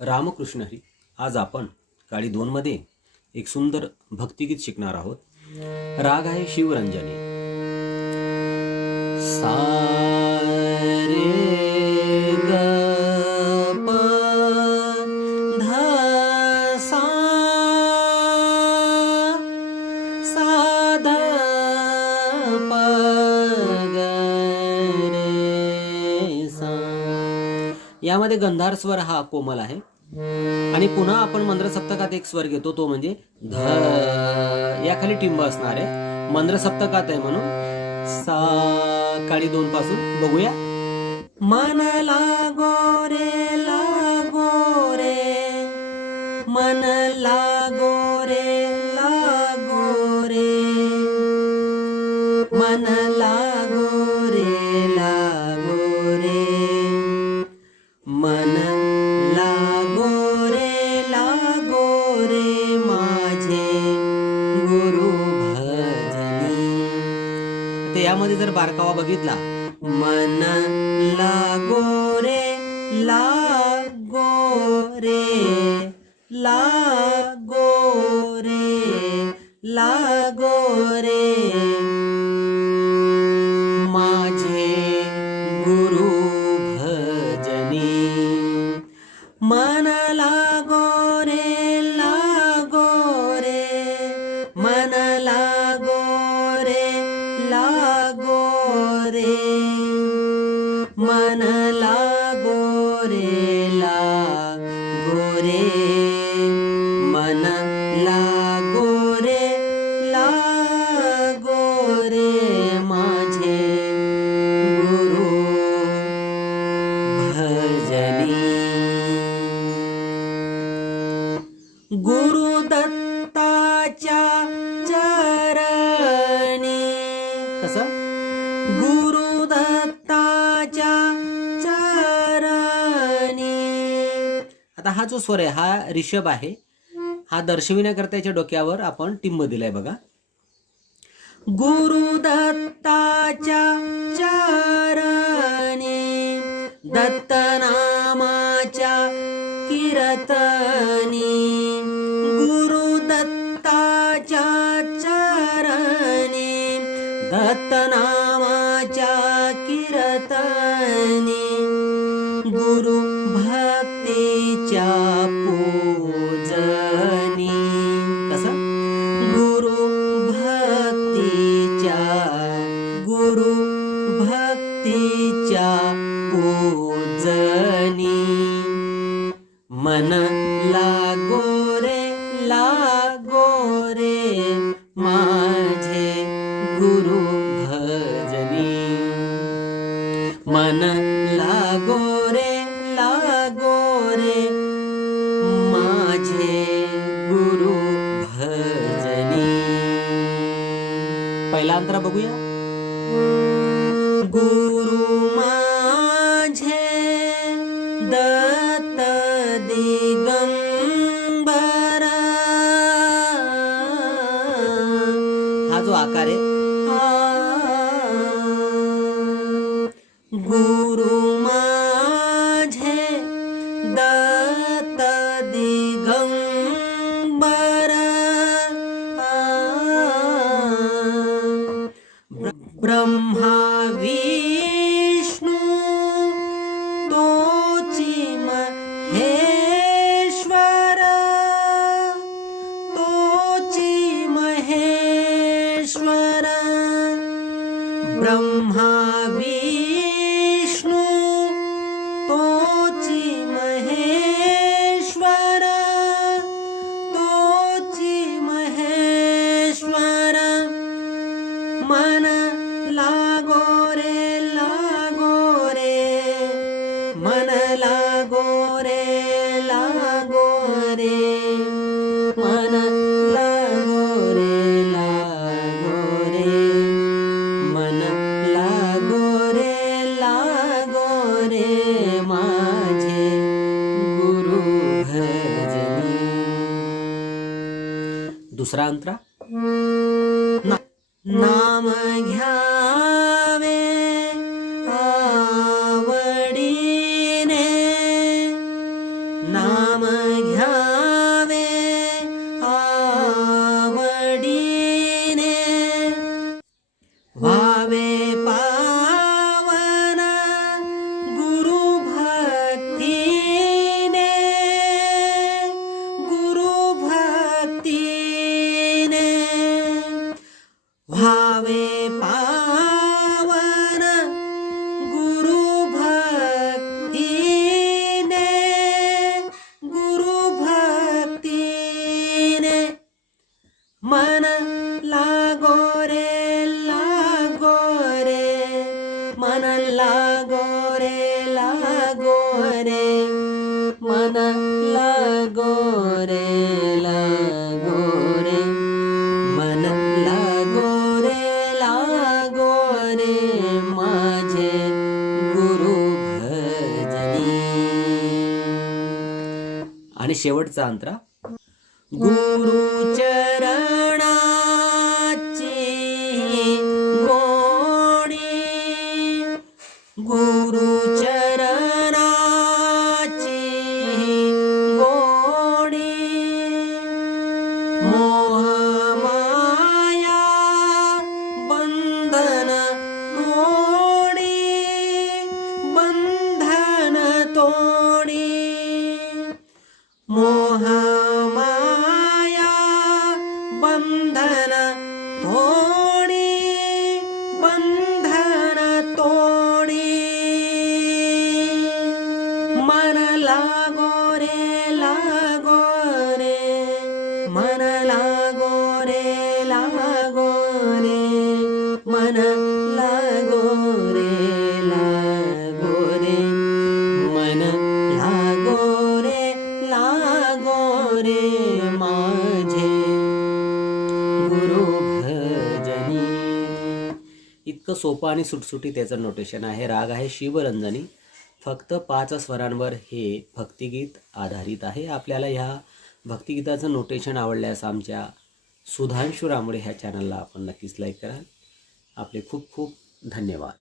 रामकृष्ण हरी. आज आपण काळी 2 मध्ये एक सुंदर भक्तिगीत शिकणार आहोत. राग आहे शिवरंजनी. सा रे ग प ध सा सा ध प ग रे सा. यामध्ये गंधार स्वर हा कोमल आहे आणि पुन्हा आपण मंद्र सप्तकात एक स्वर घेतो तो म्हणजे ध. याखाली टिंब असणार आहे. मंद्र सप्तकात आहे म्हणून सा काळी 2 पासून बघूया. मन लागो रे मन लागो रे मन लागो रे मन लागो रे माझे गुरु भजनी. तर यामध्ये जर बारकावा बघितला, मन लागो रे माझे गुरु भजनी. मन लागो रे मन लागो रे मन लागो रे मन लागो रे माझे गुरु भजनी. गुरु दत्ताच्या चरणी. कसं? गुरु दत्ताच्या चरणी. आता हा जो स्वर आहे हा ऋषभ आहे. हा दर्शविण्याकरता याच्या डोक्यावर आपण टिंब दिलाय बघा. गुरु दत्ताच्या चरणी दत्त नामाच्या कीर्तनी. गुरु दत्ताच्या चरणी दत्त नामाच्या कीर्तनी. गुरु भक्तीच्या पूजनी. कसं? गुरु भक्तीच्या पूजनी. मन लागो रे माझे गुरु भजनी. मन लागो रे माझे गुरु भजनी. पहिला अंतरा बघूया. गुरु माझे दत्त दिगंबर. हा जो आकार आहे गुरु माझे दत्त दिगंबर. ब्रह्मा विष्णू तोची महेश्वर. ब्रह्मा विष्णू तोची महेश्वर. मन लागो रे मन लागो रे मन लागो रे मन लागो रे माझे गुरु भजनी. दुसरा अंतरा. नाम घ्यावे आवडीने नाम घ्यावे आवडीने, व्हावे पावन गुरु भक्तीने, गुरु भक्तीने, व्हावे पावन गुरु भक्तीने, गुरु भक्तीने, मन लागो रे लागो रे, मन लागो रे लागो रे, मन लागो रे लागो रे, मन लागो रे लागो रे, माझे गुरु भजनी. आणि शेवटचा अंतरा, गुरु चरणाची गोडी, गुरु चरणाची गोडी, मोह माया बंधन तोडी, बंधन तोडी, मोह माया बंधन तोडी, बंधन तोडी, मन लागो रे लागो रे, मन लागो रे लागो रे, मन लागो रे लागो रे, मन लागो रे लागो रे, माझे गुरु भजनी. इतकं सोपं आणि सुटसुटी त्याचं नोटेशन आहे. राग आहे शिवरंजनी. फक्त 5 स्वरांवर हे भक्तिगीत आधारित आहे. आपल्याला ह्या भक्तिगीताचं नोटेशन आवडल्यास आमच्या सुधांशू रामोडे ह्या चॅनलला आपण नक्कीच लाईक कराल. आपले खूप खूप धन्यवाद.